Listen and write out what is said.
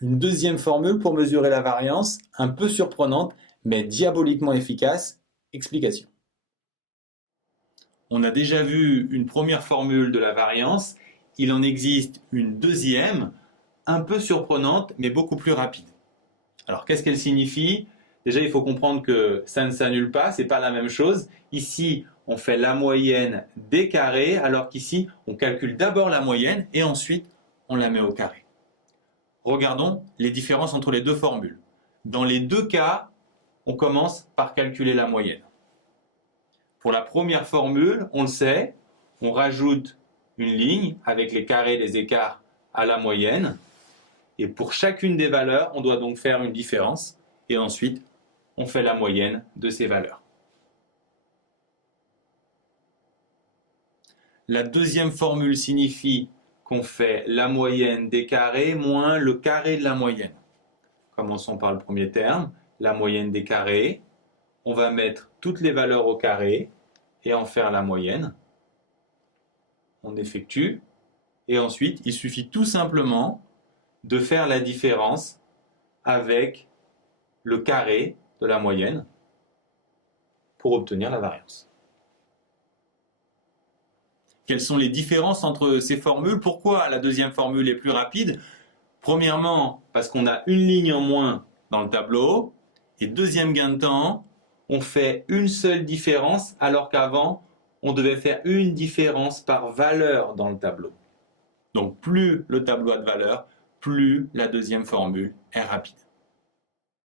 Une deuxième formule pour mesurer la variance, un peu surprenante, mais diaboliquement efficace. Explication. On a déjà vu une première formule de la variance. Il en existe une deuxième, un peu surprenante, mais beaucoup plus rapide. Alors, qu'est-ce qu'elle signifie? Déjà, il faut comprendre que ça ne s'annule pas, c'est pas la même chose. Ici, on fait la moyenne des carrés, alors qu'ici, on calcule d'abord la moyenne et ensuite, on la met au carré. Regardons les différences entre les deux formules. Dans les deux cas, on commence par calculer la moyenne. Pour la première formule, on le sait, on rajoute une ligne avec les carrés des écarts à la moyenne. Et pour chacune des valeurs, on doit donc faire une différence. Et ensuite, on fait la moyenne de ces valeurs. La deuxième formule signifie qu'on fait la moyenne des carrés moins le carré de la moyenne. Commençons par le premier terme, la moyenne des carrés. On va mettre toutes les valeurs au carré et en faire la moyenne. On effectue. Et ensuite, il suffit tout simplement de faire la différence avec le carré de la moyenne pour obtenir la variance. Quelles sont les différences entre ces formules? Pourquoi la deuxième formule est plus rapide? Premièrement, parce qu'on a une ligne en moins dans le tableau. Et deuxième gain de temps, on fait une seule différence alors qu'avant, on devait faire une différence par valeur dans le tableau. Donc plus le tableau a de valeur, plus la deuxième formule est rapide.